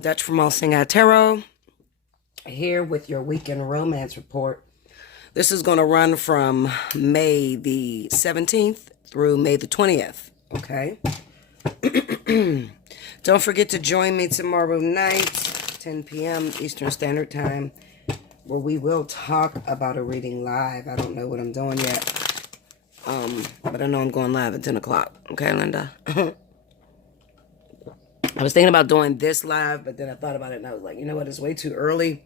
Dutch from Allseeingeyetarot here with your weekend romance report. This is going to run from May the 17th through May the 20th, okay? Don't forget to join me tomorrow night, 10 p.m. Eastern Standard Time, where we will talk about a reading live. I don't know what I'm doing yet, but I know I'm going live at 10 o'clock, okay, Linda? I was thinking about doing this live, but then I thought about it and I was like, you know what, it's way too early.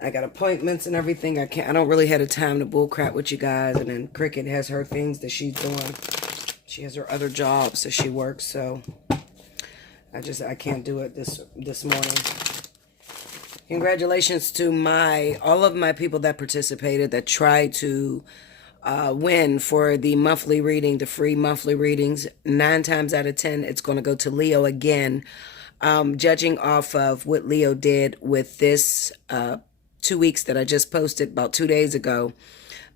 I got appointments and everything. I don't really have the time to bullcrap with you guys. And then Cricket has her things that she's doing. She has her other jobs that she works, so I can't do it this morning. Congratulations to all of my people that participated, that tried to win for the monthly reading, the free monthly readings. 9 times out of 10, it's going to go to Leo again. Judging off of what Leo did with this 2 weeks that I just posted about 2 days ago,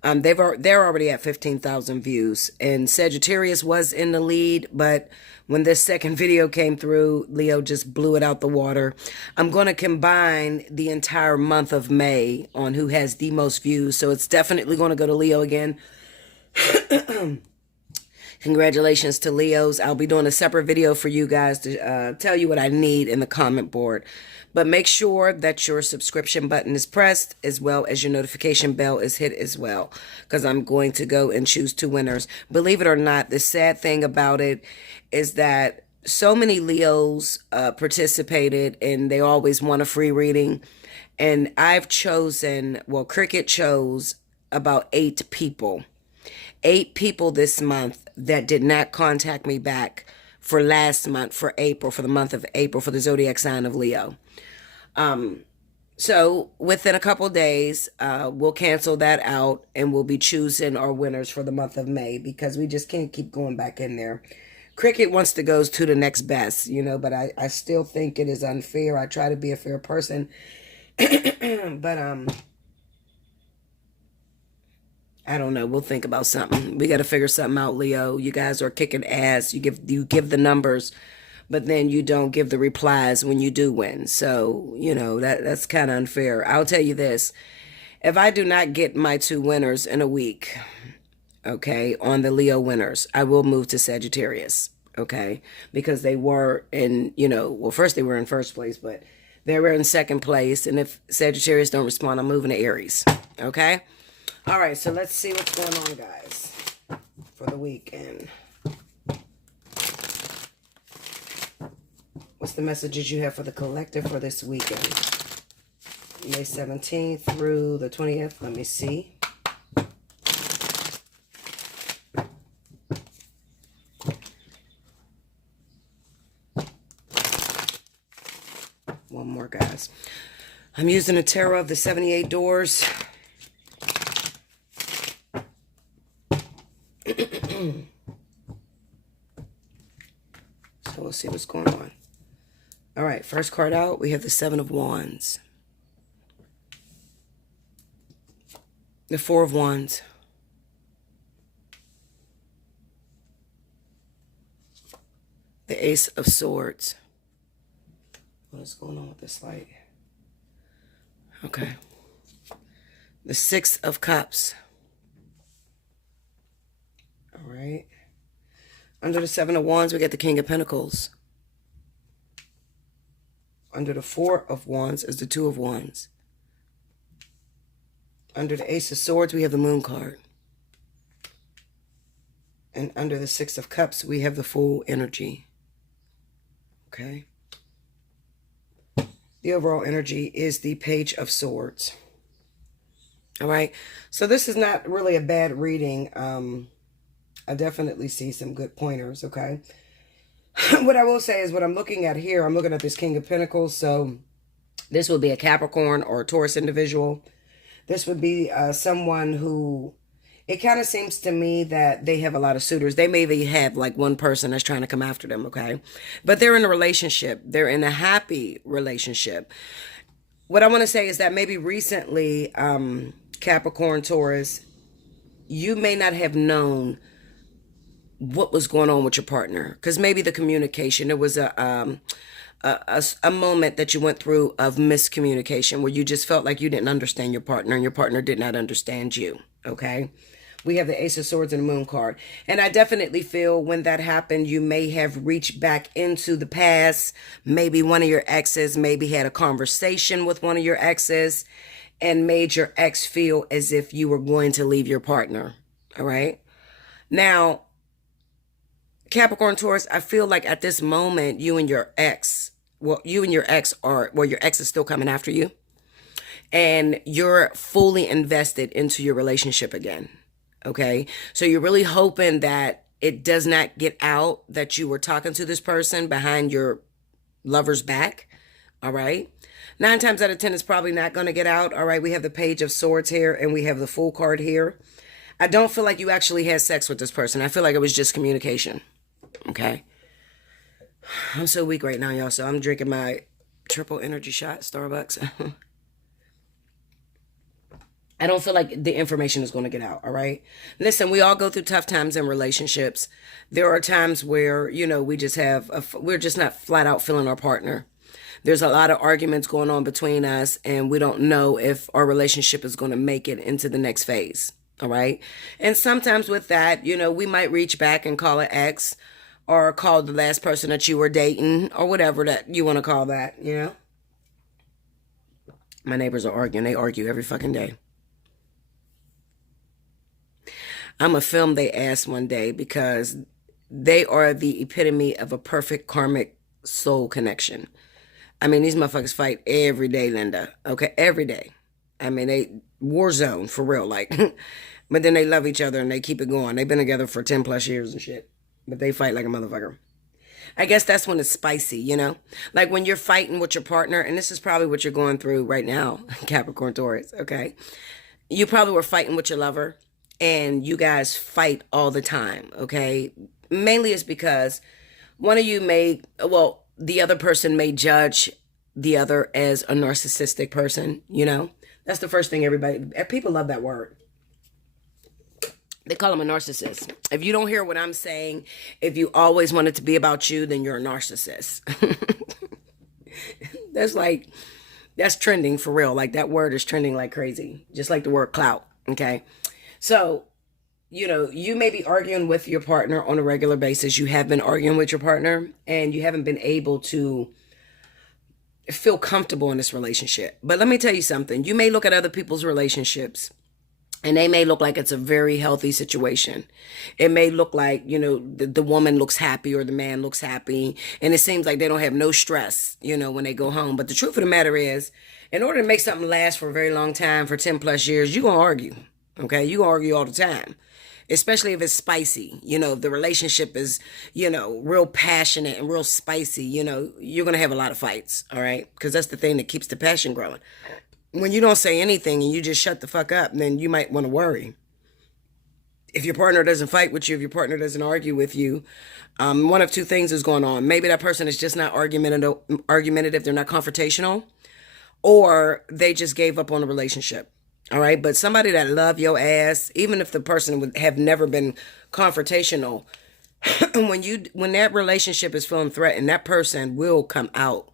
they're already at 15,000 views. And Sagittarius was in the lead, but when this second video came through, Leo just blew it out the water. I'm going to combine the entire month of May on who has the most views, so it's definitely going to go to Leo again. Congratulations to Leos. I'll be doing a separate video for you guys to tell you what I need in the comment board. But make sure that your subscription button is pressed, as well as your notification bell is hit as well, because I'm going to go and choose 2 winners. Believe it or not, the sad thing about it is that so many Leos participated, and they always want a free reading. And I've chosen, well, Cricket chose about 8 people. 8 people this month that did not contact me back for last month, for April, for the month of April, for the zodiac sign of Leo. So within a couple days, we'll cancel that out and we'll be choosing our winners for the month of May, because we just can't keep going back in there. Cricket wants to go to the next best, you know, but I still think it is unfair. I try to be a fair person, but, I don't know. We'll think about something. We got to figure something out, Leo. You guys are kicking ass. You give the numbers, but then you don't give the replies when you do win. So, you know, that's kind of unfair. I'll tell you this. If I do not get my 2 winners in a week, okay, on the Leo winners, I will move to Sagittarius, okay? Because they were in, you know, well, first they were in first place, but they were in second place. And if Sagittarius don't respond, I'm moving to Aries, okay? All right, so let's see what's going on, guys, for the weekend. What's the messages you have for the collective for this weekend? May 17th through the 20th. Let me see. One more, guys. I'm using a tarot of the 78 doors. So we'll see what's going on. All right, first card out, we have the 7 of Wands. The 4 of Wands. The Ace of Swords. What is going on with this light? Okay. The 6 of Cups. All right. Under the 7 of Wands, we get the King of Pentacles. Under the 4 of Wands is the 2 of Wands. Under the Ace of Swords, we have the Moon card. And under the 6 of Cups, we have the Fool energy. Okay. The overall energy is the Page of Swords. All right. So this is not really a bad reading. I definitely see some good pointers, okay? What I will say is what I'm looking at here, I'm looking at this King of Pentacles, so this would be a Capricorn or a Taurus individual. This would be someone who, it kind of seems to me that they have a lot of suitors. They maybe have like one person that's trying to come after them, okay? But they're in a relationship. They're in a happy relationship. What I want to say is that maybe recently, Capricorn, Taurus, you may not have known what was going on with your partner, because maybe the communication, there was a a moment that you went through of miscommunication where you just felt like you didn't understand your partner and your partner did not understand you. Okay. We have the Ace of Swords and the Moon card. And I definitely feel when that happened, you may have reached back into the past. Maybe one of your exes maybe had a conversation with one of your exes and made your ex feel as if you were going to leave your partner. All right. Now, Capricorn, Taurus, I feel like at this moment, you and your ex your ex is still coming after you. And you're fully invested into your relationship again. Okay. So you're really hoping that it does not get out that you were talking to this person behind your lover's back. All right. 9 times out of 10, it's probably not going to get out. All right. We have the Page of Swords here and we have the Fool card here. I don't feel like you actually had sex with this person. I feel like it was just communication. Okay. I'm so weak right now, y'all. So I'm drinking my triple energy shot, Starbucks. I don't feel like the information is going to get out. All right. Listen, we all go through tough times in relationships. There are times where, we're just not flat out feeling our partner. There's a lot of arguments going on between us and we don't know if our relationship is going to make it into the next phase. All right. And sometimes with that, we might reach back and call an ex or call the last person that you were dating or whatever that you want to call that, My neighbors are arguing. They argue every fucking day. I'm going to film their ass one day because they are the epitome of a perfect karmic soul connection. I mean, these motherfuckers fight every day, Linda. Okay, every day. I mean, they war zone for real, like. But then they love each other and they keep it going. They've been together for 10 plus years and shit. But they fight like a motherfucker. I guess that's when it's spicy, Like when you're fighting with your partner, and this is probably what you're going through right now, Capricorn, Taurus, okay? You probably were fighting with your lover, and you guys fight all the time, okay? Mainly it's because one of you the other person may judge the other as a narcissistic person, That's the first thing people love that word. They call them a narcissist. If you don't hear what I'm saying, if you always want it to be about you, then you're a narcissist. That's trending for real. Like that word is trending like crazy. Just like the word clout. Okay. So, you may be arguing with your partner on a regular basis. You have been arguing with your partner and you haven't been able to feel comfortable in this relationship. But let me tell you something. You may look at other people's relationships and they may look like it's a very healthy situation. It may look like, the woman looks happy or the man looks happy. And it seems like they don't have no stress, when they go home. But the truth of the matter is, in order to make something last for a very long time, for 10 plus years, you're going to argue. Okay? You're going to argue all the time. Especially if it's spicy. If the relationship is, real passionate and real spicy, you're going to have a lot of fights. All right? Because that's the thing that keeps the passion growing. When you don't say anything and you just shut the fuck up, then you might want to worry. If your partner doesn't fight with you, if your partner doesn't argue with you, one of two things is going on. Maybe that person is just not argumentative, they're not confrontational, or they just gave up on the relationship. All right? But somebody that love your ass, even if the person would have never been confrontational, when that relationship is feeling threatened, that person will come out.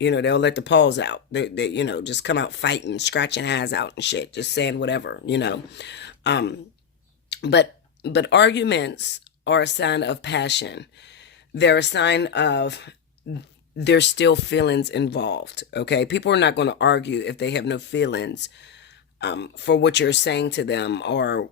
They'll let the paws out. They just come out fighting, scratching eyes out and shit, just saying whatever, But arguments are a sign of passion. They're a sign of there's still feelings involved, okay? People are not going to argue if they have no feelings for what you're saying to them or,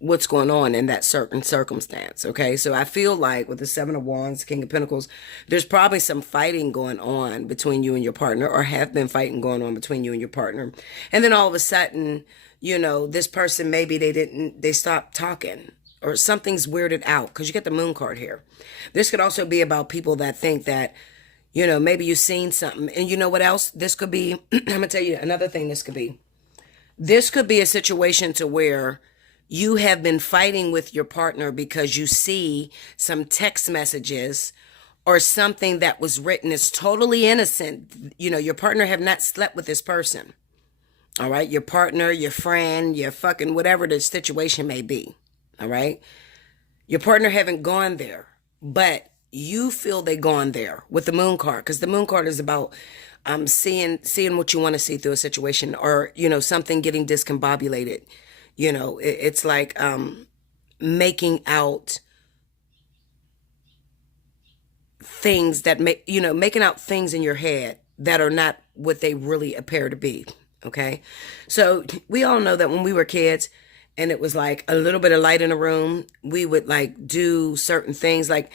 what's going on in that certain circumstance, okay? So I feel like with the Seven of Wands, King of Pentacles, there's probably some fighting going on between you and your partner, or have been fighting going on between you and your partner. And then all of a sudden, this person, maybe they stopped talking, or something's weirded out, because you get the Moon card here. This could also be about people that think that, maybe you've seen something. And you know what else? This could be, I'm going to tell you another thing this could be. This could be a situation to where you have been fighting with your partner because you see some text messages or something that was written is totally innocent. Your partner have not slept with this person. All right. Your partner, your friend, your fucking whatever the situation may be. All right. Your partner haven't gone there, but you feel they gone there with the moon card, because the moon card is about seeing what you want to see through a situation, or something getting discombobulated. It's like making out things that making out things in your head that are not what they really appear to be. Okay, so we all know that when we were kids and it was like a little bit of light in the room, we would like do certain things. Like,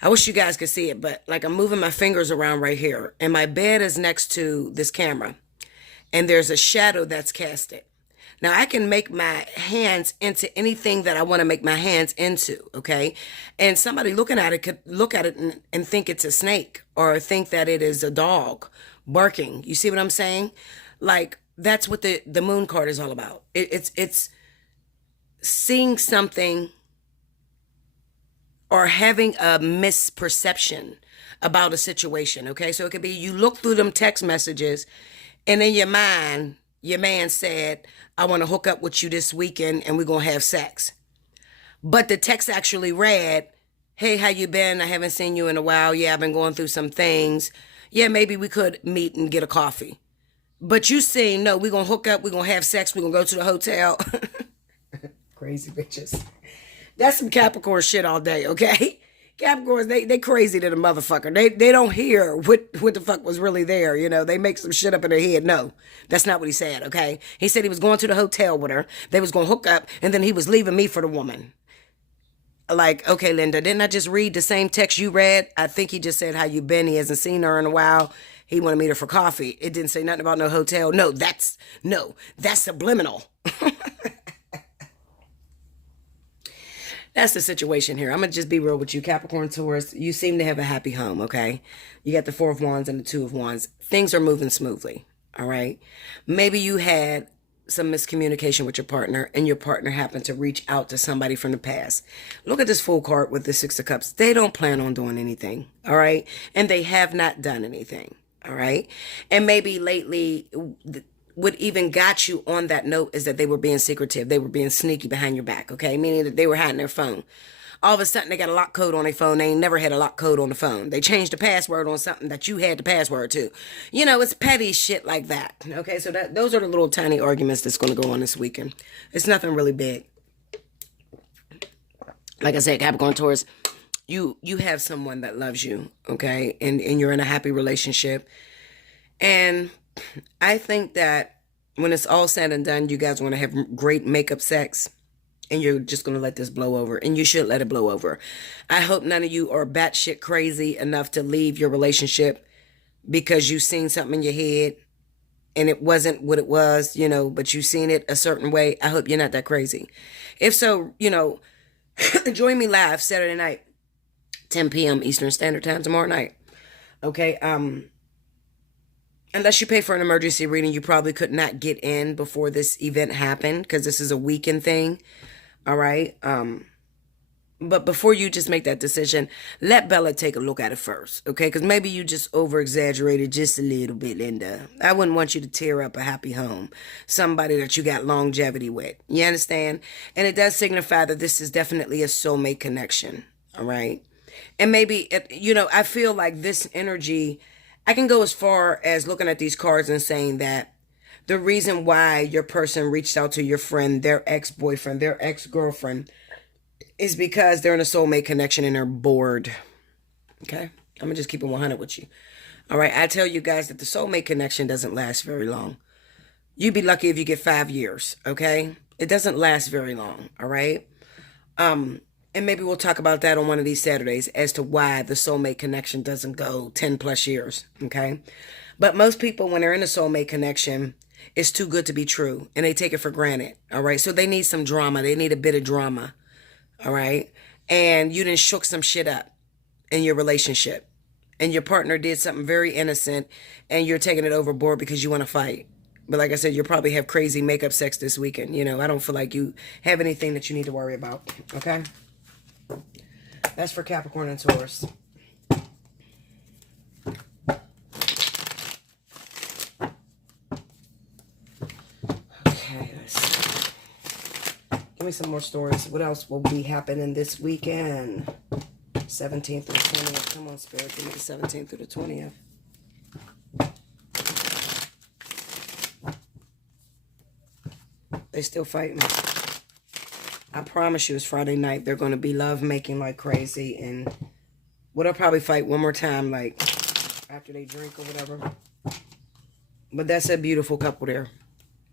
I wish you guys could see it, but like I'm moving my fingers around right here, and my bed is next to this camera, and there's a shadow that's casted. Now I can make my hands into anything that I want to make my hands into, okay? And somebody looking at it could look at it and think it's a snake, or think that it is a dog barking. You see what I'm saying? Like, that's what the moon card is all about. It's seeing something or having a misperception about a situation, okay? So it could be you look through them text messages, and in your mind, your man said, I want to hook up with you this weekend and we're going to have sex. But the text actually read, hey, how you been? I haven't seen you in a while. Yeah, I've been going through some things. Yeah, maybe we could meet and get a coffee. But you saying, no, we're going to hook up, we're going to have sex, we're going to go to the hotel. Crazy bitches. That's some Capricorn shit all day, okay? Capricorns, they crazy to the motherfucker. They don't hear what the fuck was really there, They make some shit up in their head. No, that's not what he said, okay? He said he was going to the hotel with her. They was going to hook up, and then he was leaving me for the woman. Like, okay, Linda, didn't I just read the same text you read? I think he just said how you been. He hasn't seen her in a while. He wanted to meet her for coffee. It didn't say nothing about no hotel. No, that's subliminal. That's the situation here. I'm going to just be real with you, Capricorn, Taurus. You seem to have a happy home, okay? You got the Four of Wands and the Two of Wands. Things are moving smoothly, all right? Maybe you had some miscommunication with your partner, and your partner happened to reach out to somebody from the past. Look at this Fool card with the Six of Cups. They don't plan on doing anything, all right? And they have not done anything, all right? And maybe lately, what even got you on that note is that they were being secretive. They were being sneaky behind your back, okay? Meaning that they were hiding their phone. All of a sudden, they got a lock code on their phone. They ain't never had a lock code on the phone. They changed the password on something that you had the password to. It's petty shit like that, okay? So those are the little tiny arguments that's going to go on this weekend. It's nothing really big. Like I said, Capricorn, Taurus, you have someone that loves you, okay? And you're in a happy relationship. And I think that when it's all said and done, you guys want to have great makeup sex, and you're just going to let this blow over, and you should let it blow over. I hope none of you are batshit crazy enough to leave your relationship because you seen something in your head and it wasn't what it was, but you seen it a certain way. I hope you're not that crazy. If so, join me live Saturday night, 10 p.m. Eastern Standard Time tomorrow night. Okay, unless you pay for an emergency reading, you probably could not get in before this event happened, because this is a weekend thing. All right. But before you just make that decision, let Bella take a look at it first. Okay. Because maybe you just over exaggerated just a little bit, Linda. I wouldn't want you to tear up a happy home. Somebody that you got longevity with. You understand? And it does signify that this is definitely a soulmate connection. All right. And maybe, I feel like this energy, I can go as far as looking at these cards and saying that the reason why your person reached out to your friend, their ex-boyfriend, their ex-girlfriend, is because they're in a soulmate connection and they're bored. Okay? I'm going to just keep it 100 with you. All right? I tell you guys that the soulmate connection doesn't last very long. You'd be lucky if you get 5 years. Okay? It doesn't last very long. All right? And maybe we'll talk about that on one of these Saturdays as to why the soulmate connection doesn't go 10 plus years. Okay? But most people, when they're in a soulmate connection, it's too good to be true, and they take it for granted. All right? So they need some drama. They need a bit of drama. All right? And you done shook some shit up in your relationship, and your partner did something very innocent, and you're taking it overboard because you want to fight. But like I said, you'll probably have crazy makeup sex this weekend. I don't feel like you have anything that you need to worry about. Okay? That's for Capricorn and Taurus. Okay, let's see. Give me some more stories. What else will be happening this weekend? 17th through the 20th. Come on, Spirit. Give me the 17th through the 20th. They still fighting. I promise you it's Friday night. They're going to be love making like crazy. And they'll probably fight one more time, like after they drink or whatever. But that's a beautiful couple there.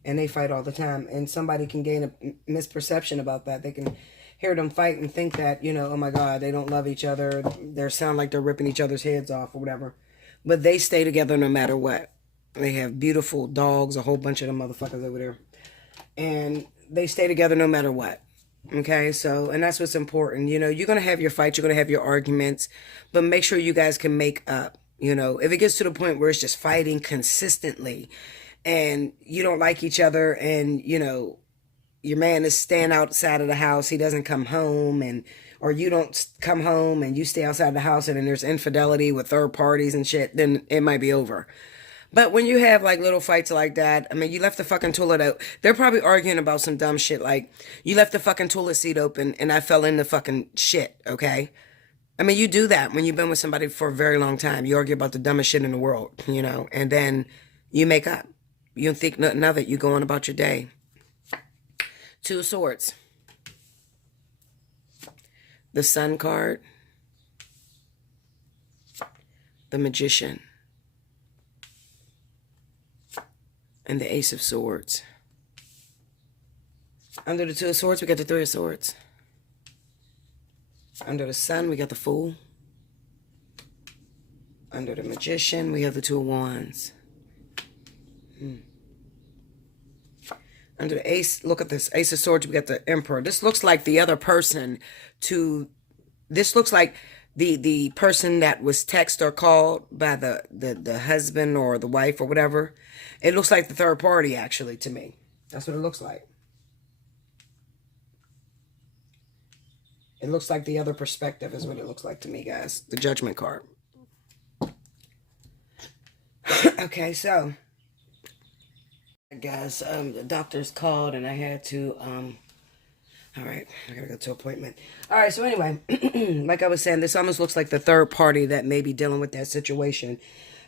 And they fight all the time. And somebody can gain a misperception about that. They can hear them fight and think that, you know, oh my God, they don't love each other. They sound like they're ripping each other's heads off or whatever. But they stay together no matter what. They have beautiful dogs, a whole bunch of them motherfuckers over there. And they stay together no matter what. Okay, so, and that's what's important. You know, you're going to have your fights, you're going to have your arguments, but make sure you guys can make up. You know, if it gets to the point where it's just fighting consistently and you don't like each other and, you know, your man is staying outside of the house, he doesn't come home, and or you don't come home and you stay outside the house and then there's infidelity with third parties and shit, then it might be over. But when you have like little fights like that, I mean, you left the fucking toilet out. They're probably arguing about some dumb shit like, you left the fucking toilet seat open and I fell in the fucking shit, okay? I mean, you do that when you've been with somebody for a very long time. You argue about the dumbest shit in the world, you know, and then you make up. You don't think nothing of it. You go on about your day. Two of Swords. The Sun card. The Magician. And the Ace of Swords. Under the Two of Swords, we got the Three of Swords. Under the Sun, we got the Fool. Under the Magician, we have the Two of Wands. Under the Ace, look at this. Ace of Swords, we got the Emperor. This looks like the other person this looks like the person that was texted or called by the husband or the wife or whatever. It looks like the third party, actually, to me. That's what it looks like. It looks like the other perspective is what it looks like to me, guys. The Judgment card. Okay, so, guys, the doctor's called and I had to, all right, I gotta go to an appointment. All right, so anyway, like I was saying, this almost looks like the third party that may be dealing with that situation.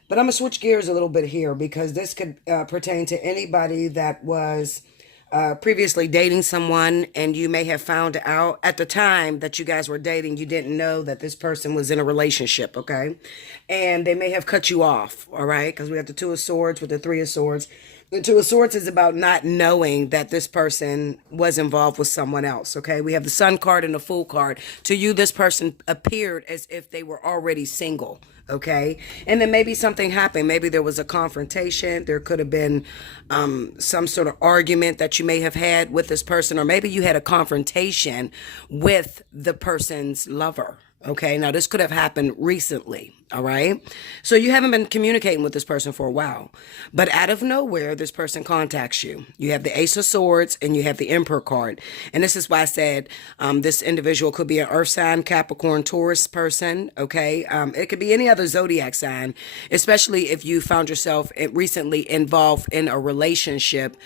But I'm going to switch gears a little bit here because this could pertain to anybody that was previously dating someone and you may have found out at the time that you guys were dating, you didn't know that this person was in a relationship, okay? And they may have cut you off, all right? Because we have the Two of Swords with the Three of Swords. The Two of Swords is about not knowing that this person was involved with someone else, okay? We have the Sun card and the Fool card. To you, this person appeared as if they were already single, okay? And then maybe something happened. Maybe there was a confrontation. There could have been some sort of argument that you may have had with this person, or maybe you had a confrontation with the person's lover, okay? Now, this could have happened recently, all right? So you haven't been communicating with this person for a while. But out of nowhere, this person contacts you. You have the Ace of Swords and you have the Emperor card. And this is why I said this individual could be an Earth sign, Capricorn, Taurus person, okay? It could be any other zodiac sign, especially if you found yourself recently involved in a relationship.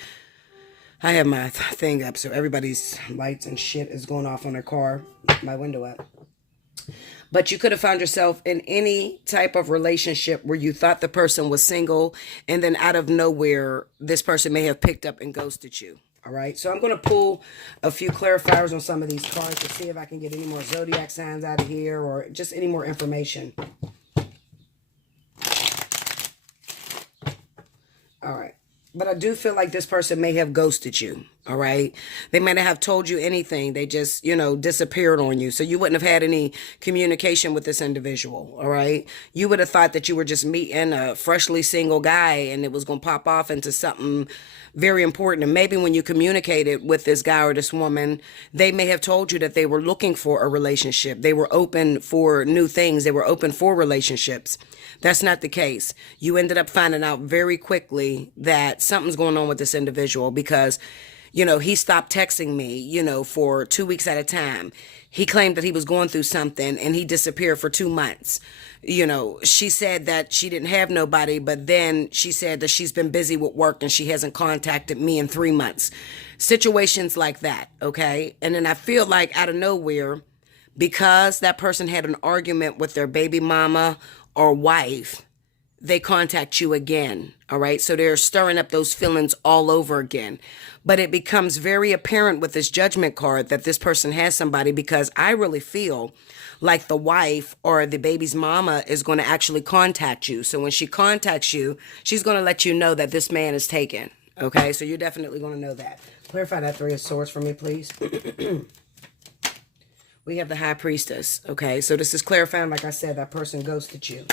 I have my thing up, so everybody's lights and shit is going off on their car. My window up. But you could have found yourself in any type of relationship where you thought the person was single, and then out of nowhere, this person may have picked up and ghosted you. All right. So I'm going to pull a few clarifiers on some of these cards to see if I can get any more zodiac signs out of here or just any more information. All right. But I do feel like this person may have ghosted you, all right? They may not have told you anything. They just, you know, disappeared on you. So you wouldn't have had any communication with this individual, all right? You would have thought that you were just meeting a freshly single guy and it was going to pop off into something very important. And maybe when you communicated with this guy or this woman, they may have told you that they were looking for a relationship. They were open for new things. They were open for relationships. That's not the case. You ended up finding out very quickly that something's going on with this individual because, you know, he stopped texting me, you know, for 2 weeks at a time. He claimed that he was going through something and he disappeared for 2 months. You know, she said that she didn't have nobody, but then she said that she's been busy with work and she hasn't contacted me in 3 months. Situations like that, okay? And then I feel like out of nowhere, because that person had an argument with their baby mama or wife, they contact you again. All right. So they're stirring up those feelings all over again. But it becomes very apparent with this judgment card that this person has somebody, because I really feel like the wife or the baby's mama is going to actually contact you. So when she contacts you, she's going to let you know that this man is taken. Okay. So you're definitely going to know that. Clarify that Three of Swords for me, please. We have the High Priestess. Okay. So this is clarifying, like I said, that person ghosted you.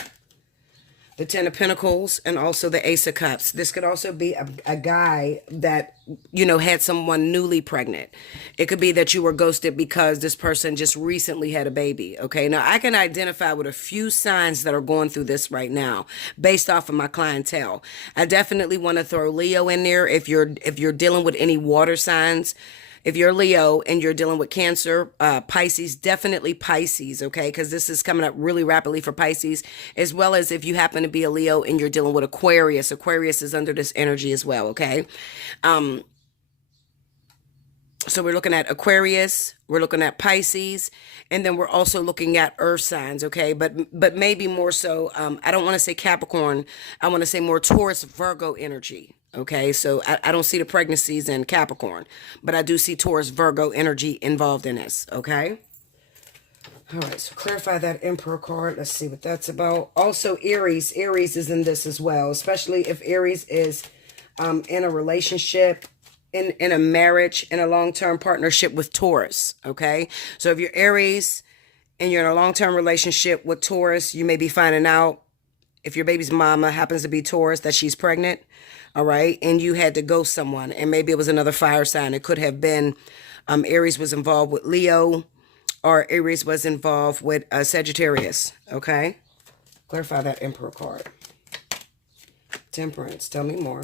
The Ten of Pentacles and also the Ace of Cups. This could also be a guy that, you know, had someone newly pregnant. It could be that you were ghosted because this person just recently had a baby. Okay, now I can identify with a few signs that are going through this right now based off of my clientele. I definitely want to throw Leo in there if you're dealing with any water signs. If you're Leo and you're dealing with Cancer, Pisces, definitely Pisces, okay? Because this is coming up really rapidly for Pisces, as well as if you happen to be a Leo and you're dealing with Aquarius. Aquarius is under this energy as well, okay? So we're looking at Aquarius, we're looking at Pisces, and then we're also looking at earth signs, okay? But maybe more so, I don't want to say Capricorn, I want to say more Taurus, Virgo energy. Okay, so I don't see the pregnancies in Capricorn, but I do see Taurus, Virgo energy involved in this, okay? All right, so clarify that Emperor card. Let's see what that's about. Also, Aries. Aries is in this as well, especially if Aries is in a relationship, in a marriage, in a long-term partnership with Taurus, okay? So if you're Aries and you're in a long-term relationship with Taurus, you may be finding out, if your baby's mama happens to be Taurus, that she's pregnant. All right. And you had to ghost someone. And maybe it was another fire sign. It could have been Aries was involved with Leo, or Aries was involved with Sagittarius. Okay. Clarify that Emperor card. Temperance. Tell me more.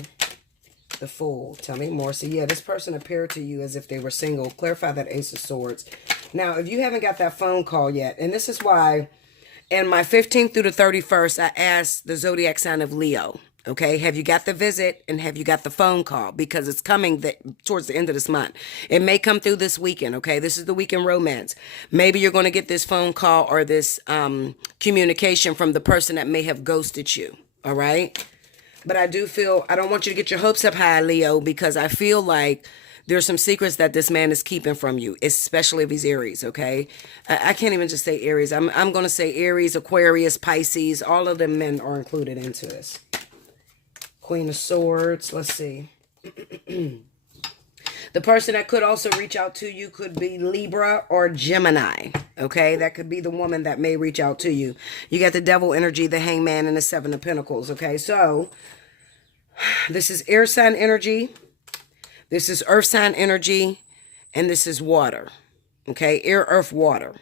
The Fool. Tell me more. So yeah, this person appeared to you as if they were single. Clarify that Ace of Swords. Now, if you haven't got that phone call yet, and this is why in my 15th through the 31st, I asked the zodiac sign of Leo. Okay, have you got the visit and have you got the phone call? Because it's coming towards the end of this month. It may come through this weekend, okay? This is the weekend romance. Maybe you're going to get this phone call or this communication from the person that may have ghosted you, all right? But I do feel, I don't want you to get your hopes up high, Leo, because I feel like there's some secrets that this man is keeping from you, especially if he's Aries, okay? I can't even just say Aries. I'm going to say Aries, Aquarius, Pisces. All of them men are included into this. Queen of Swords. Let's see. The person that could also reach out to you could be Libra or Gemini. Okay, that could be the woman that may reach out to you. You got the Devil energy, the Hangman, and the Seven of Pentacles. Okay, so this is air sign energy. This is earth sign energy. And this is water. Okay, air, earth, water.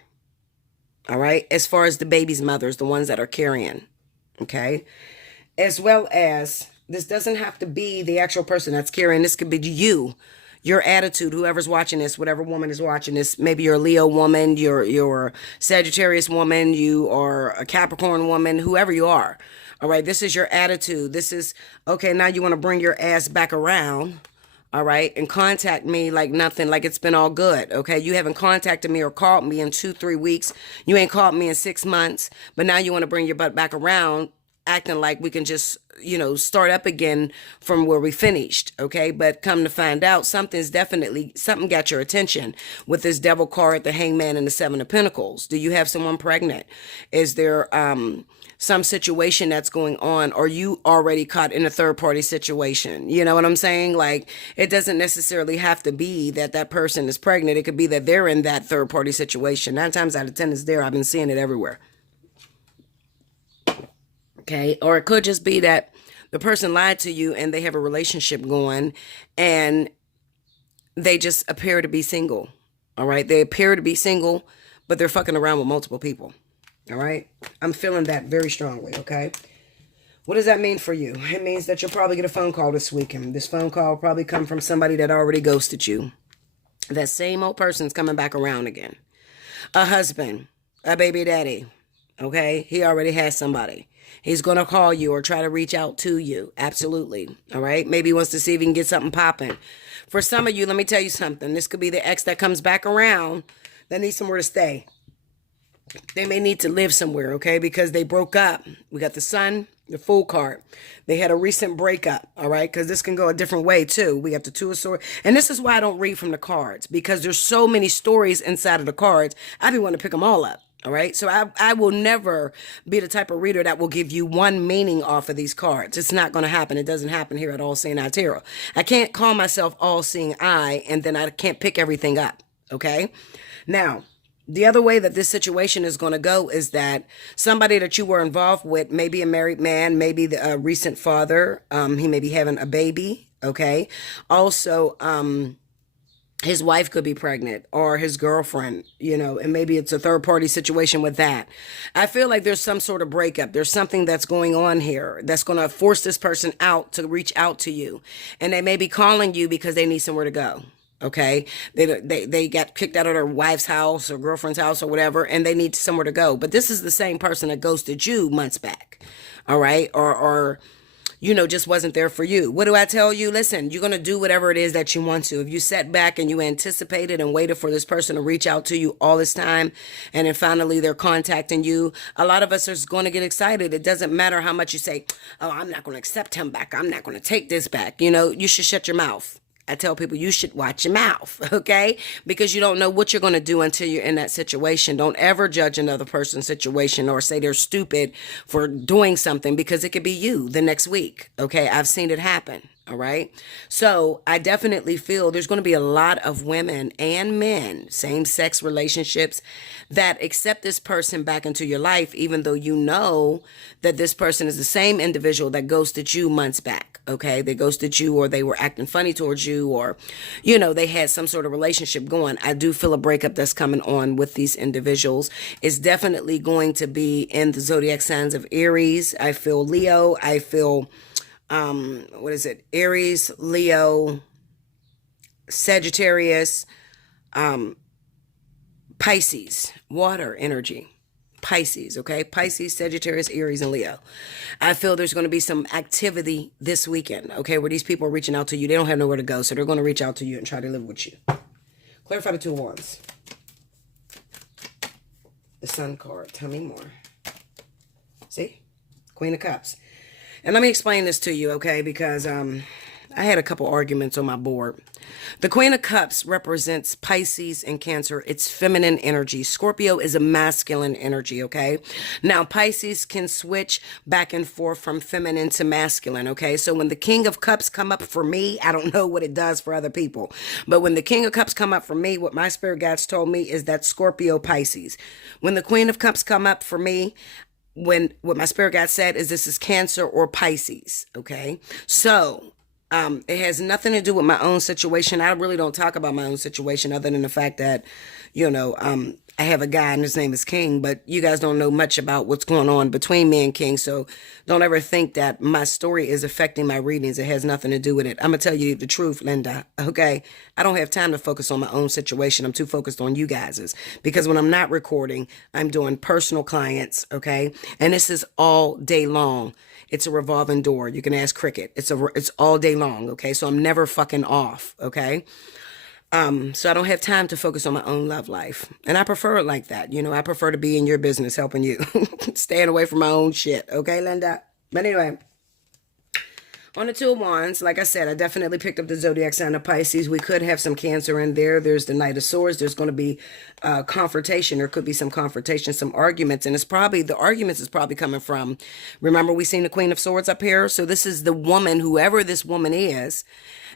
All right, as far as the baby's mothers, the ones that are carrying. Okay, as well as, this doesn't have to be the actual person that's carrying. This could be you, your attitude, whoever's watching this, whatever woman is watching this. Maybe you're a Leo woman, you're a Sagittarius woman, you are a Capricorn woman, whoever you are. All right, this is your attitude. This is, okay, now you want to bring your ass back around, all right, and contact me like nothing, like it's been all good, okay? You haven't contacted me or called me in 2-3 weeks. You ain't called me in 6 months, but now you want to bring your butt back around, acting like we can just, you know, start up again from where we finished, okay? But come to find out, something got your attention with this Devil card, the Hangman, and the Seven of Pentacles. Do you have someone pregnant? Is there some situation that's going on, or you already caught in a third-party situation? You know what I'm saying? Like, it doesn't necessarily have to be that that person is pregnant. It could be that they're in that third-party situation. 9 times out of 10 it's there. I've been seeing it everywhere. Okay, or it could just be that the person lied to you and they have a relationship going and they just appear to be single. All right, they appear to be single, but they're fucking around with multiple people. All right, I'm feeling that very strongly. Okay, what does that mean for you? It means that you'll probably get a phone call this weekend. This phone call will probably come from somebody that already ghosted you. That same old person's coming back around again. A husband, a baby daddy. Okay, he already has somebody. He's going to call you or try to reach out to you. Absolutely. All right. Maybe he wants to see if he can get something popping. For some of you, let me tell you something. This could be the ex that comes back around that needs somewhere to stay. They may need to live somewhere, okay, because they broke up. We got the Sun, the Fool card. They had a recent breakup, all right, because this can go a different way too. We got the Two of Swords, and this is why I don't read from the cards, because there's so many stories inside of the cards. I be wanting to pick them all up. All right. So I will never be the type of reader that will give you one meaning off of these cards. It's not going to happen. It doesn't happen here at Allseeingeyetarot. I can't call myself All-Seeing Eye and then I can't pick everything up. Okay. Now, the other way that this situation is going to go is that somebody that you were involved with, maybe a married man, maybe a recent father, he may be having a baby. Okay. Also, his wife could be pregnant or his girlfriend, and maybe it's a third party situation with that. I feel like there's some sort of breakup. There's something that's going on here that's going to force this person out to reach out to you. And they may be calling you because they need somewhere to go. Okay. They got kicked out of their wife's house or girlfriend's house or whatever, and they need somewhere to go. But this is the same person that ghosted you months back. All right. Or just wasn't there for you. What do I tell you? Listen, you're going to do whatever it is that you want to. If you sat back and you anticipated and waited for this person to reach out to you all this time, and then finally they're contacting you, a lot of us are going to get excited. It doesn't matter how much you say, oh, I'm not going to accept him back. I'm not going to take this back. You should shut your mouth. I tell people you should watch your mouth, okay? Because you don't know what you're going to do until you're in that situation. Don't ever judge another person's situation or say they're stupid for doing something, because it could be you the next week, okay? I've seen it happen, all right? So I definitely feel there's going to be a lot of women and men, same-sex relationships, that accept this person back into your life, even though you know that this person is the same individual that ghosted you months back, okay? They ghosted you, or they were acting funny towards you, or, they had some sort of relationship going. I do feel a breakup that's coming on with these individuals. It's definitely going to be in the zodiac signs of Aries. I feel Leo. I feel, Aries, Leo, Sagittarius, Pisces, water energy. Pisces, okay? Pisces, Sagittarius, Aries, and Leo. I feel there's going to be some activity this weekend, okay, where these people are reaching out to you. They don't have nowhere to go, so they're going to reach out to you and try to live with you. Clarify the Two of Wands. The Sun card. Tell me more. See? Queen of Cups. And let me explain this to you, okay, because I had a couple arguments on my board. The Queen of Cups represents Pisces and Cancer. It's feminine energy. Scorpio is a masculine energy, okay? Now, Pisces can switch back and forth from feminine to masculine, okay? So when the King of Cups come up for me, I don't know what it does for other people, but when the King of Cups come up for me, what my spirit guides told me is that Scorpio, Pisces. When the Queen of Cups come up for me, what my spirit guide said is this is Cancer or Pisces, okay? So it has nothing to do with my own situation. I really don't talk about my own situation other than the fact that, I have a guy and his name is King, but you guys don't know much about what's going on between me and King. So don't ever think that my story is affecting my readings. It has nothing to do with it. I'm going to tell you the truth, Linda. Okay. I don't have time to focus on my own situation. I'm too focused on you guys's, because when I'm not recording, I'm doing personal clients. Okay. And this is all day long. It's a revolving door. You can ask Cricket. It's all day long. Okay. So I'm never fucking off. Okay. So I don't have time to focus on my own love life. And I prefer it like that. I prefer to be in your business helping you. Staying away from my own shit. Okay, Linda? But anyway, on the Two of Wands, like I said, I definitely picked up the zodiac sign of Pisces. We could have some Cancer in there. There's the Knight of Swords. There's going to be confrontation. There could be some confrontation, some arguments. And the arguments is probably coming from, remember we seen the Queen of Swords up here? So this is the woman, whoever this woman is,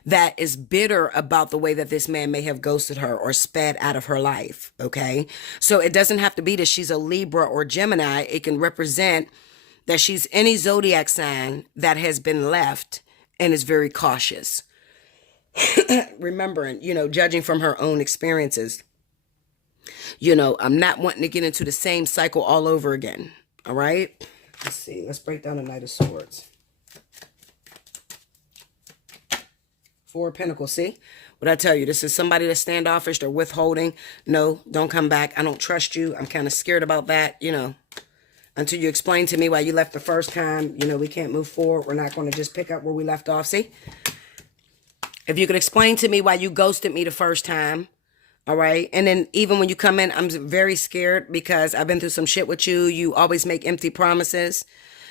that is bitter about the way that this man may have ghosted her or sped out of her life, okay? So it doesn't have to be that she's a Libra or Gemini. It can represent that she's any zodiac sign that has been left and is very cautious. Remembering, judging from her own experiences. I'm not wanting to get into the same cycle all over again, all right? Let's see. Let's break down the Knight of Swords. Four of Pentacles, see? What I tell you, this is somebody that's standoffish, they're withholding. No, don't come back. I don't trust you. I'm kind of scared about that, until you explain to me why you left the first time. We can't move forward. We're not going to just pick up where we left off, see? If you could explain to me why you ghosted me the first time, All right. And then even when you come in, I'm very scared because I've been through some shit with you. You always make empty promises.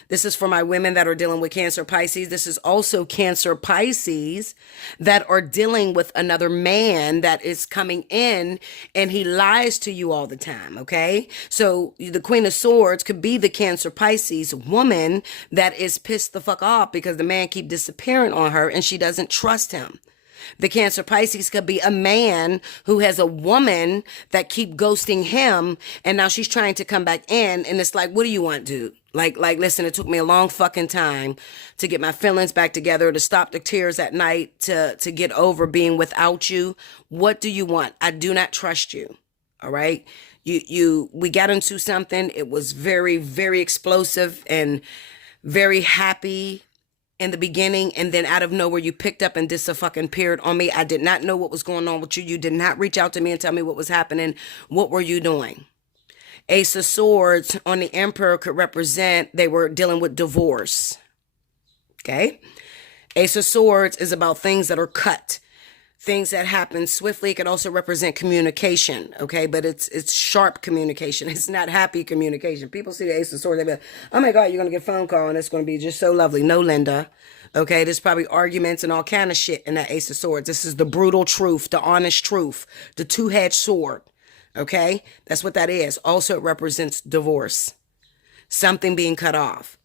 This is for my women that are dealing with Cancer Pisces. This is also Cancer Pisces that are dealing with another man that is coming in and he lies to you all the time. Okay. So the Queen of Swords could be the Cancer Pisces woman that is pissed the fuck off because the man keep disappearing on her and she doesn't trust him. The Cancer Pisces could be a man who has a woman that keep ghosting him, and now she's trying to come back in, and it's like, what do you want, dude? Like, listen, it took me a long fucking time to get my feelings back together, to stop the tears at night, to get over being without you. What do you want? I do not trust you. All right? We got into something. It was very, very explosive and very happy in the beginning, and then out of nowhere you picked up and disappeared on me. I did not know what was going on with you. You did not reach out to me and tell me what was happening. What were you doing? Ace of Swords on the Emperor could represent they were dealing with divorce. Okay? Ace of Swords is about things that are cut. Things that happen swiftly. It could also represent communication, okay? But it's sharp communication. It's not happy communication. People see the Ace of Swords, they be like, oh my God, you're going to get a phone call and it's going to be just so lovely. No, Linda, okay? There's probably arguments and all kind of shit in that Ace of Swords. This is the brutal truth, the honest truth, the two-edged sword, okay? That's what that is. Also, it represents divorce, something being cut off.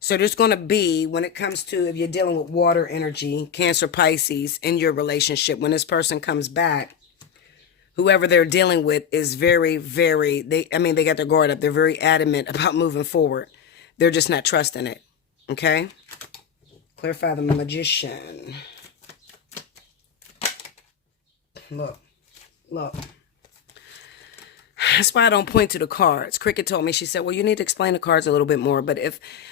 So there's going to be, when it comes to, if you're dealing with water energy, Cancer Pisces in your relationship, when this person comes back, whoever they're dealing with is very, very, they got their guard up. They're very adamant about moving forward. They're just not trusting it. Okay? Clarify the Magician. Look. That's why I don't point to the cards. Cricket told me, she said, well, you need to explain the cards a little bit more. But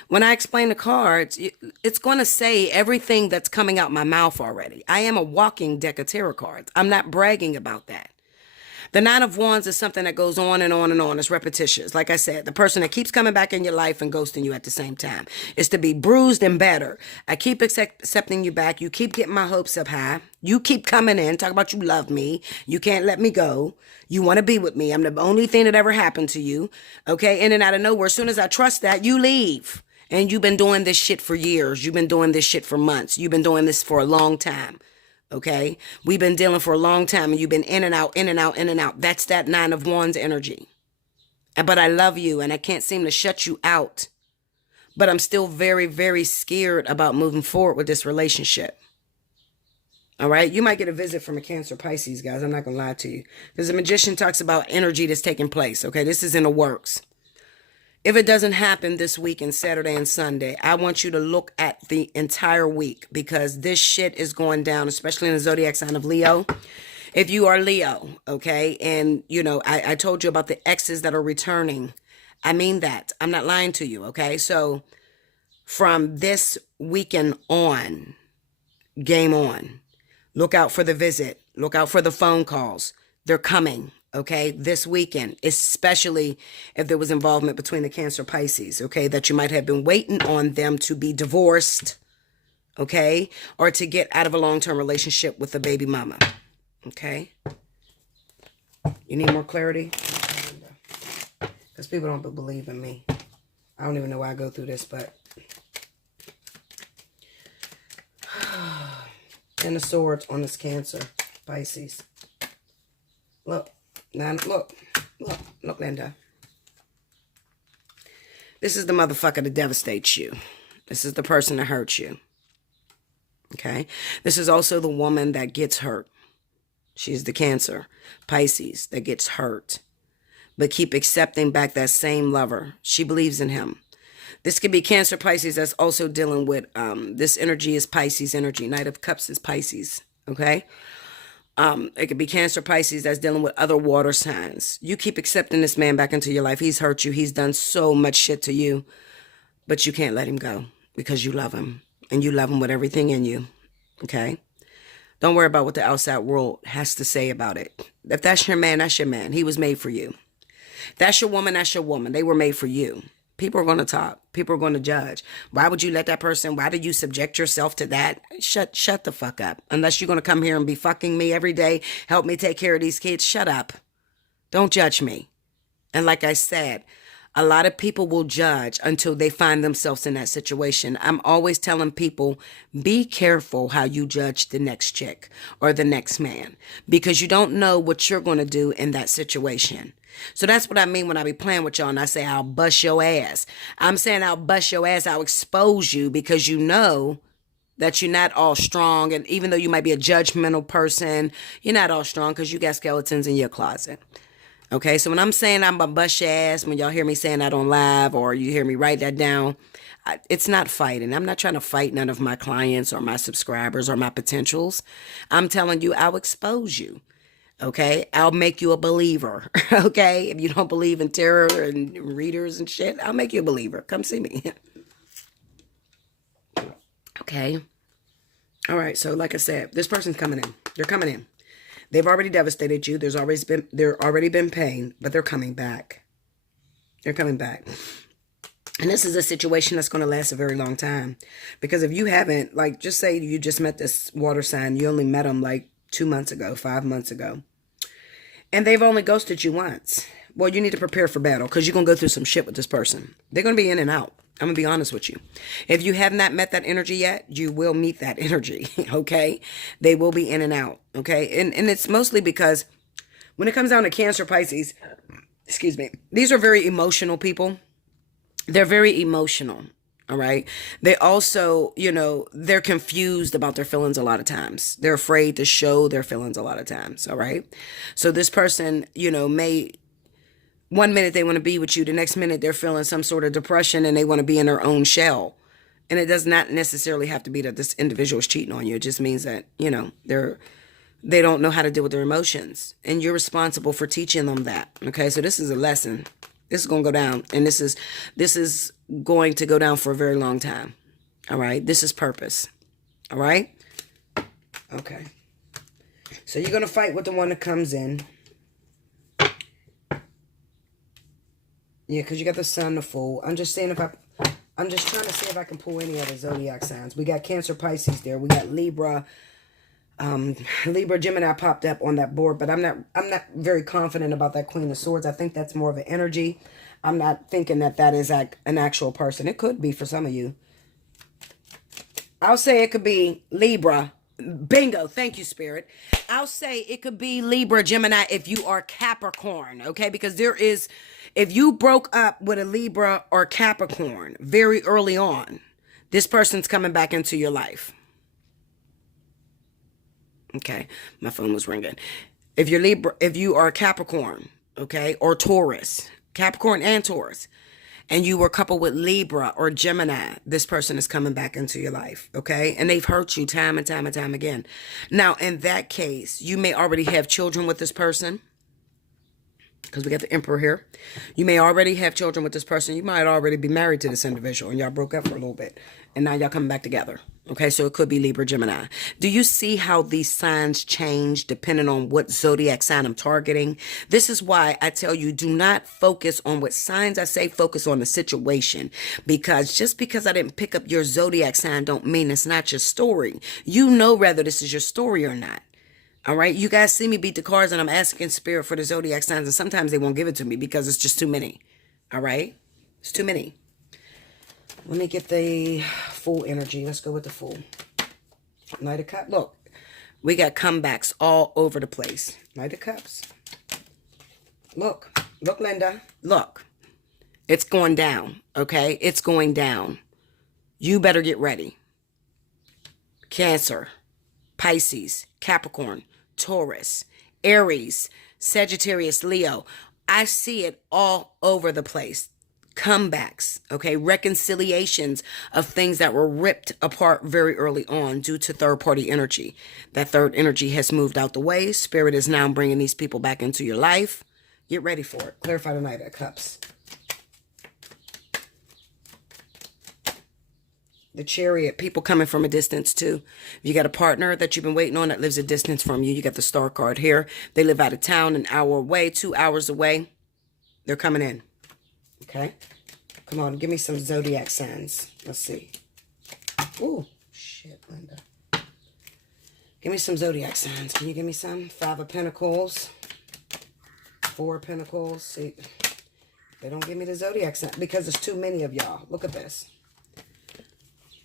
when I explain the cards, it's going to say everything that's coming out my mouth already. I am a walking deck of tarot cards. I'm not bragging about that. The Nine of Wands is something that goes on and on and on. It's repetitious. Like I said, the person that keeps coming back in your life and ghosting you at the same time is to be bruised and battered. I keep accepting you back. You keep getting my hopes up high. You keep coming in, talk about you love me. You can't let me go. You want to be with me. I'm the only thing that ever happened to you. Okay? In and out of nowhere, as soon as I trust that, you leave. And you've been doing this shit for years. You've been doing this shit for months. You've been doing this for a long time. Okay? We've been dealing for a long time and you've been in and out, in and out, in and out. That's that Nine of Wands energy. But I love you and I can't seem to shut you out. But I'm still very, very scared about moving forward with this relationship. All right? You might get a visit from a Cancer Pisces, guys. I'm not going to lie to you. Because the Magician talks about energy that's taking place. Okay? This is in the works. If it doesn't happen this weekend, Saturday and Sunday, I want you to look at the entire week because this shit is going down, especially in the zodiac sign of Leo. If you are Leo, okay, and, you know, I told you about the exes that are returning. I mean that. I'm not lying to you, okay? So from this weekend on, game on. Look out for the visit. Look out for the phone calls. They're coming. Okay, this weekend, especially if there was involvement between the Cancer Pisces, okay, that you might have been waiting on them to be divorced, okay, or to get out of a long-term relationship with a baby mama, okay? You need more clarity? Because people don't believe in me. I don't even know why I go through this, but... Ten of Swords on this Cancer Pisces. Look. Now, look, Linda. This is the motherfucker that devastates you. This is the person that hurts you. Okay? This is also the woman that gets hurt. She's the Cancer Pisces that gets hurt. But keep accepting back that same lover. She believes in him. This could be Cancer Pisces that's also dealing with, this energy is Pisces energy. Knight of Cups is Pisces. Okay? It could be Cancer Pisces that's dealing with other water signs. You keep accepting this man back into your life. He's hurt you. He's done so much shit to you. But you can't let him go because you love him. And you love him with everything in you. Okay? Don't worry about what the outside world has to say about it. If that's your man, that's your man. He was made for you. If that's your woman, that's your woman. They were made for you. People are going to talk. People are going to judge. Why would you let that person, why did you subject yourself to that? Shut the fuck up. Unless you're going to come here and be fucking me every day, help me take care of these kids. Shut up. Don't judge me. And like I said, a lot of people will judge until they find themselves in that situation. I'm always telling people, be careful how you judge the next chick or the next man, because you don't know what you're going to do in that situation. So that's what I mean when I be playing with y'all and I say, I'll bust your ass. I'm saying I'll bust your ass. I'll expose you, because you know that you're not all strong. And even though you might be a judgmental person, you're not all strong, because you got skeletons in your closet. Okay, so when I'm saying I'm going to bust your ass, when y'all hear me saying that on live or you hear me write that down, it's not fighting. I'm not trying to fight none of my clients or my subscribers or my potentials. I'm telling you, I'll expose you. Okay, I'll make you a believer. Okay, if you don't believe in tarot and readers and shit, I'll make you a believer. Come see me. Okay. All right, so like I said, this person's coming in. They're coming in. They've already devastated you. There already been pain, but they're coming back. They're coming back. And this is a situation that's going to last a very long time. Because if you haven't, like, just say you just met this water sign, you only met them like 2 months ago, 5 months ago, and they've only ghosted you once. Well, you need to prepare for battle, because you're going to go through some shit with this person. They're going to be in and out. I'm going to be honest with you. If you have not met that energy yet, you will meet that energy, okay? They will be in and out, okay? And it's mostly because when it comes down to Cancer, Pisces, excuse me, these are very emotional people. They're very emotional, all right? They also, you know, they're confused about their feelings a lot of times. They're afraid to show their feelings a lot of times, all right? So this person, you know, may... one minute they want to be with you, the next minute they're feeling some sort of depression and they want to be in their own shell. And it does not necessarily have to be that this individual is cheating on you. It just means that, you know, they don't know how to deal with their emotions. And you're responsible for teaching them that. Okay, so this is a lesson. This is going to go down. And this is going to go down for a very long time. All right, this is purpose. All right? Okay. So you're going to fight with the one that comes in. Yeah, because you got the Sun, the Fool. I'm just trying to see if I can pull any other zodiac signs. We got Cancer, Pisces there. We got Libra. Libra, Gemini popped up on that board, but I'm not very confident about that Queen of Swords. I think that's more of an energy. I'm not thinking that is an actual person. It could be for some of you. I'll say it could be Libra. Bingo. Thank you, Spirit. I'll say it could be Libra, Gemini if you are Capricorn, okay? Because if you broke up with a Libra or Capricorn very early on, this person's coming back into your life. Okay, my phone was ringing. If you are Capricorn, okay, or Taurus, Capricorn and Taurus, and you were coupled with Libra or Gemini, this person is coming back into your life, okay? And they've hurt you time and time and time again. Now, in that case, you may already have children with this person, because we got the Emperor here. You may already have children with this person. You might already be married to this individual, and y'all broke up for a little bit, and now y'all coming back together. Okay, so it could be Libra, Gemini. Do you see how these signs change depending on what zodiac sign I'm targeting? This is why I tell you, do not focus on what signs I say, focus on the situation. Because just because I didn't pick up your zodiac sign don't mean it's not your story. You know whether this is your story or not. All right, you guys see me beat the cards and I'm asking Spirit for the zodiac signs, and sometimes they won't give it to me because it's just too many. All right, it's too many. Let me get the Fool energy. Let's go with the Fool. Knight of Cups. Look, we got comebacks all over the place. Knight of Cups. Look, Linda. Look, it's going down. Okay, it's going down. You better get ready. Cancer, Pisces, Capricorn, Taurus, Aries, Sagittarius, Leo. I see it all over the place. Comebacks, okay, reconciliations of things that were ripped apart very early on due to third-party energy. That third energy has moved out the way. Spirit is now bringing these people back into your life. Get ready for it. Clarify the Knight of Cups. The Chariot, people coming from a distance too. If you got a partner that you've been waiting on that lives a distance from you, you got the Star card here. They live out of town, an hour away, 2 hours away. They're coming in. Okay. Come on, give me some zodiac signs. Let's see. Ooh, shit, Linda. Give me some zodiac signs. Can you give me some? 5 of Pentacles. 4 of Pentacles. See, they don't give me the zodiac sign because there's too many of y'all. Look at this.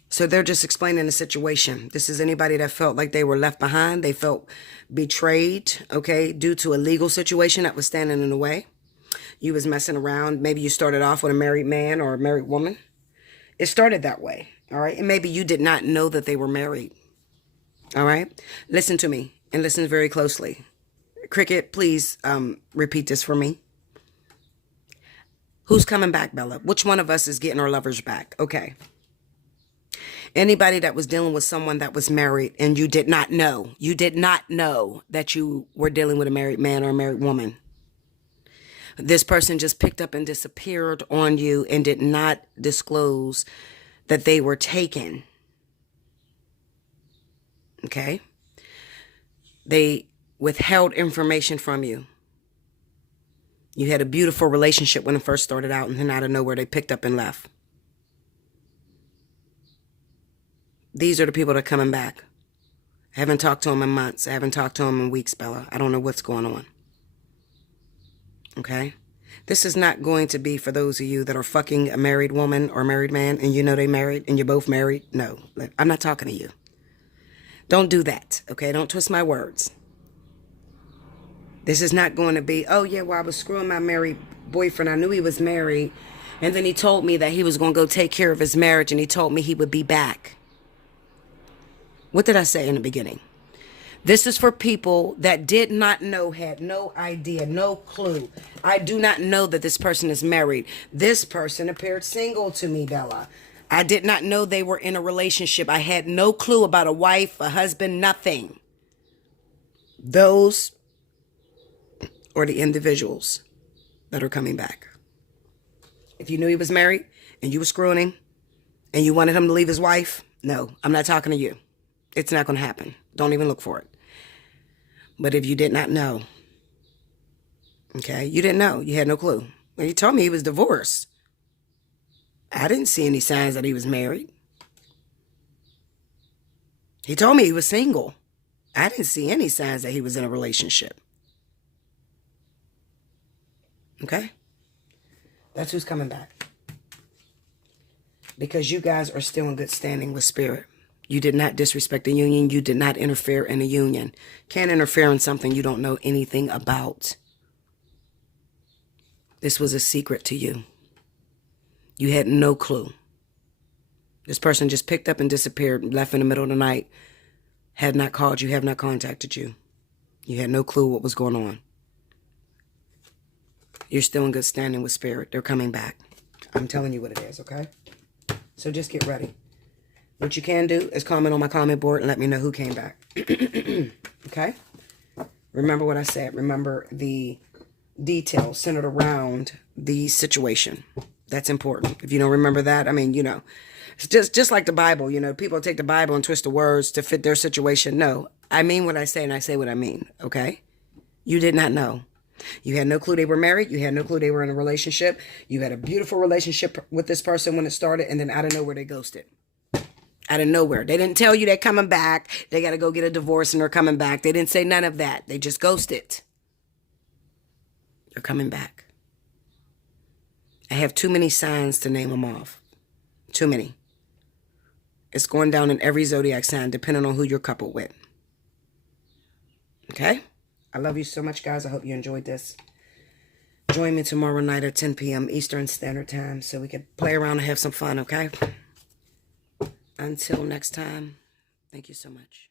So they're just explaining the situation. This is anybody that felt like they were left behind. They felt betrayed, okay, due to a legal situation that was standing in the way. You was messing around. Maybe you started off with a married man or a married woman. It started that way, all right? And maybe you did not know that they were married, all right? Listen to me and listen very closely. Cricket, please repeat this for me. Who's coming back, Bella? Which one of us is getting our lovers back? Okay. Anybody that was dealing with someone that was married and you did not know that you were dealing with a married man or a married woman. This person just picked up and disappeared on you and did not disclose that they were taken. Okay? They withheld information from you. You had a beautiful relationship when it first started out, and then out of nowhere they picked up and left. These are the people that are coming back. I haven't talked to them in months. I haven't talked to them in weeks, Bella. I don't know what's going on. Okay? This is not going to be for those of you that are fucking a married woman or married man and you know they married and you're both married. No, I'm not talking to you. Don't do that, okay? Don't twist my words. This is not going to be, oh, yeah, well, I was screwing my married boyfriend. I knew he was married. And then he told me that he was going to go take care of his marriage and he told me he would be back. What did I say in the beginning? This is for people that did not know, had no idea, no clue. I do not know that this person is married. This person appeared single to me, Bella. I did not know they were in a relationship. I had no clue about a wife, a husband, nothing. Those are the individuals that are coming back. If you knew he was married and you were screwing him and you wanted him to leave his wife, no, I'm not talking to you. It's not going to happen. Don't even look for it. But if you did not know, okay, you didn't know. You had no clue. Well, he told me he was divorced. I didn't see any signs that he was married. He told me he was single. I didn't see any signs that he was in a relationship. Okay? That's who's coming back. Because you guys are still in good standing with spirit. You did not disrespect the union. You did not interfere in the union. Can't interfere in something you don't know anything about. This was a secret to you. You had no clue. This person just picked up and disappeared, left in the middle of the night, had not called you, have not contacted you. You had no clue what was going on. You're still in good standing with spirit. They're coming back. I'm telling you what it is, okay? So just get ready. What you can do is comment on my comment board and let me know who came back. Okay? Remember what I said. Remember the details centered around the situation. That's important. If you don't remember that, I mean, you know, it's just like the Bible. You know, people take the Bible and twist the words to fit their situation. No, I mean what I say and I say what I mean. Okay? You did not know. You had no clue they were married. You had no clue they were in a relationship. You had a beautiful relationship with this person when it started, and then out of nowhere they ghosted. Out of nowhere. They didn't tell you they're coming back. They got to go get a divorce and they're coming back. They didn't say none of that. They just ghosted. They're coming back. I have too many signs to name them off. Too many. It's going down in every zodiac sign depending on who you're coupled with. Okay? I love you so much, guys. I hope you enjoyed this. Join me tomorrow night at 10 p.m. Eastern Standard Time so we can play around and have some fun, okay? Until next time, thank you so much.